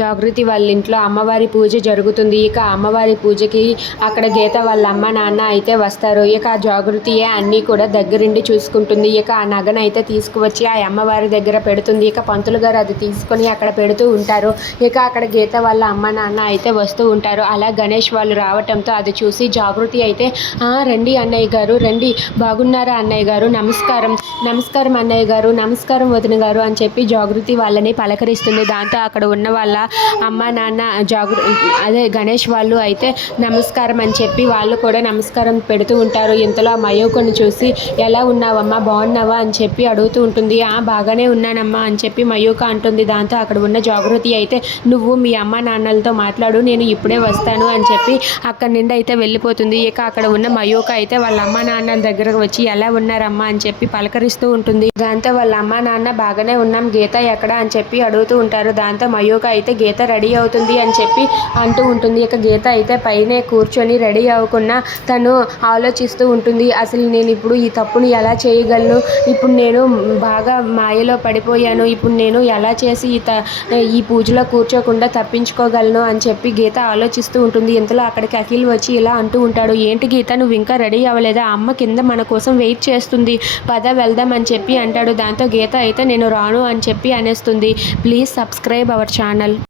జాగృతి వాళ్ళ ఇంట్లో అమ్మవారి పూజ జరుగుతుంది. ఇక అమ్మవారి పూజకి అక్కడ గీత వాళ్ళ అమ్మ నాన్న అయితే వస్తారు. ఇక ఆ జాగృతియే అన్నీ కూడా దగ్గరుండి చూసుకుంటుంది. ఇక ఆ నగను అయితే తీసుకువచ్చి ఆ అమ్మవారి దగ్గర పెడుతుంది. ఇక పంతులు గారు అది తీసుకొని అక్కడ పెడుతూ ఉంటారు. ఇక అక్కడ గీత వాళ్ళ అమ్మ నాన్న అయితే వస్తూ ఉంటారు. అలా గణేష్ వాళ్ళు రావటంతో అది చూసి జాగృతి అయితే రండి అన్నయ్య గారు, రండి, బాగున్నారా అన్నయ్య గారు, నమస్కారం, నమస్కారం అన్నయ్య గారు, నమస్కారం వదిన గారు అని చెప్పి జాగృతి వాళ్ళని పలకరిస్తుంది. దాంతో అక్కడ ఉన్న వాళ్ళ అమ్మ నాన్న అదే గణేష్ వాళ్ళు అయితే నమస్కారం అని చెప్పి వాళ్ళు కూడా నమస్కారం పెడుతూ ఉంటారు. ఇంతలో ఆ మయూకను చూసి ఎలా ఉన్నావమ్మా, బాగున్నావా అని చెప్పి అడుగుతూ ఉంటుంది. బాగానే ఉన్నానమ్మా అని చెప్పి మయూక అంటుంది. దాంతో అక్కడ ఉన్న జాగృతి అయితే నువ్వు మీ అమ్మ నాన్నలతో మాట్లాడు, నేను ఇప్పుడే వస్తాను అని చెప్పి అక్కడి నుండి అయితే వెళ్ళిపోతుంది. ఇక అక్కడ ఉన్న మయూక అయితే వాళ్ళ అమ్మ నాన్నల దగ్గరకు వచ్చి ఎలా ఉన్నారమ్మా అని చెప్పి పలకరిస్తూ ఉంటుంది. దాంతో వాళ్ళ అమ్మ నాన్న బాగానే ఉన్నాం, గీత ఎక్కడ అని చెప్పి అడుగుతూ ఉంటారు. దాంతో మయూక అయితే గీత రెడీ అవుతుంది అని చెప్పి అంటూ ఉంటుంది. ఇక గీత అయితే పైనే కూర్చొని రెడీ అవ్వకుండా తను ఆలోచిస్తూ ఉంటుంది. అసలు నేను ఇప్పుడు ఈ తప్పుని ఎలా చేయగలను, ఇప్పుడు నేను బాగా మాయలో పడిపోయాను, ఇప్పుడు నేను ఎలా చేసి ఈ పూజలో కూర్చోకుండా తప్పించుకోగలను అని చెప్పి గీత ఆలోచిస్తూ ఉంటుంది. ఇంతలో అక్కడికి అఖిల్ వచ్చి ఇలా అంటూ ఉంటాడు, ఏంటి గీత నువ్వు ఇంకా రెడీ అవ్వలేదా, అమ్మ కింద మన కోసం వెయిట్ చేస్తుంది, పద వెళ్దాం అని చెప్పి అంటాడు. దాంతో గీత అయితే నేను రాను అని చెప్పి అనేస్తుంది. Please subscribe our channel.